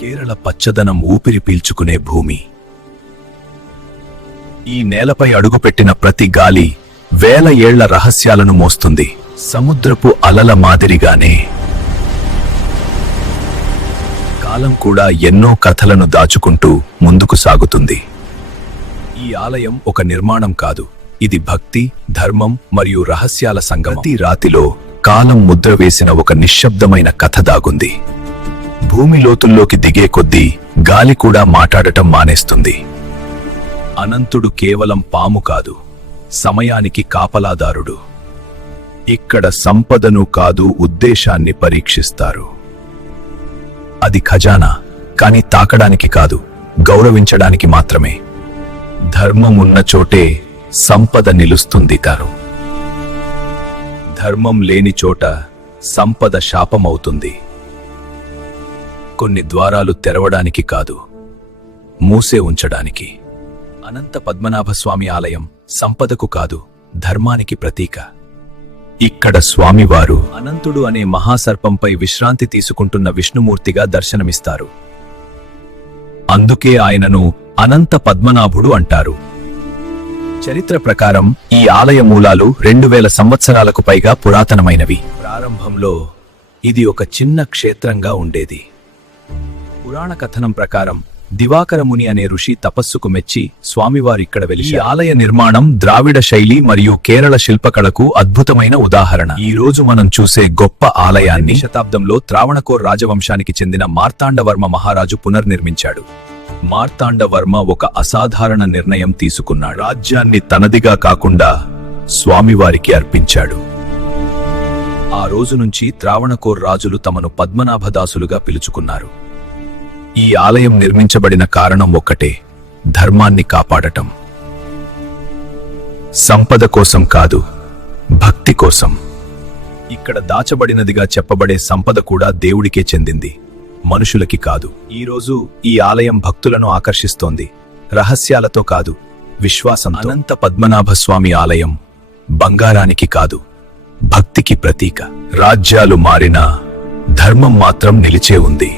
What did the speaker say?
కేరళ పచ్చదనం ఊపిరి పీల్చుకునే భూమి. ఈ నేలపై అడుగుపెట్టిన ప్రతి గాలి వేల ఏళ్ల రహస్యాలను మోస్తుంది. సముద్రపు అలల మాదిరిగానే కాలం కూడా ఎన్నో కథలను దాచుకుంటూ ముందుకు సాగుతుంది. ఈ ఆలయం ఒక నిర్మాణం కాదు, ఇది భక్తి, ధర్మం మరియు రహస్యాల సంగమం. ప్రతి రాతిలో కాలం ముద్ర వేసిన ఒక నిశ్శబ్దమైన కథ దాగుంది. భూమి లోతుల్లోకి దిగే కొద్దీ గాలి కూడా మాట్లాడటం మానేస్తుంది. అనంతుడు కేవలం పాము కాదు, సమయానికి కాపలాదారుడు. ఇక్కడ సంపదను కాదు, ఉద్దేశాన్ని పరీక్షిస్తారు. అది ఖజానా, కాని తాకడానికి కాదు, గౌరవించడానికి మాత్రమే. ధర్మం ఉన్న చోటే సంపద నిలుస్తుంది. ధర్మం లేని చోట సంపద శాపమవుతుంది. కొన్ని ద్వారాలు తెరవడానికి కాదు, మూసే ఉంచడానికి. అనంత పద్మనాభస్వామి ఆలయం సంపదకు కాదు, ధర్మానికి ప్రతీక. ఇక్కడ స్వామివారు అనంతుడు అనే మహాసర్పంపై విశ్రాంతి తీసుకుంటున్న విష్ణుమూర్తిగా దర్శనమిస్తారు. అందుకే ఆయనను అనంత పద్మనాభుడు అంటారు. చరిత్ర ప్రకారం ఈ ఆలయ మూలాలు 2000 సంవత్సరాలకు పైగా పురాతనమైనవి. ప్రారంభంలో ఇది ఒక చిన్న క్షేత్రంగా ఉండేది. పురాణ కథనం ప్రకారం దివాకర ముని అనే ఋషి తపస్సుకు మెచ్చి స్వామివారు ఇక్కడ వెలిసి. ఈ ఆలయ నిర్మాణం ద్రావిడ శైలి మరియు కేరళ శిల్పకళకు అద్భుతమైన ఉదాహరణ. ఈ రోజు మనం చూసే గొప్ప ఆలయాన్ని శతాబ్దంలో త్రావణకోర్ రాజవంశానికి చెందిన మార్తాండవర్మ మహారాజు పునర్నిర్మించాడు. మార్తాండవర్మ ఒక అసాధారణ నిర్ణయం తీసుకున్నాడు. రాజ్యాన్ని తనదిగా కాకుండా స్వామివారికి అర్పించాడు. ఆ రోజు నుంచి త్రావణకోర్ రాజులు తమను పద్మనాభదాసులుగా పిలుచుకున్నారు. ఈ ఆలయం నిర్మించబడిన కారణం ఒక్కటే, ధర్మాన్ని కాపాడటం. సంపద కోసం కాదు, భక్తి కోసం. ఇక్కడ దాచబడినదిగా చెప్పబడే సంపద కూడా దేవుడికే చెందింది, మనుషులకి కాదు. ఈరోజు ఈ ఆలయం భక్తులను ఆకర్షిస్తోంది, రహస్యాలతో కాదు, విశ్వాసంతో. అనంత పద్మనాభస్వామి ఆలయం బంగారానికి కాదు, భక్తికి ప్రతీక. రాజ్యాలు మారినా ధర్మం మాత్రం నిలిచే ఉంది.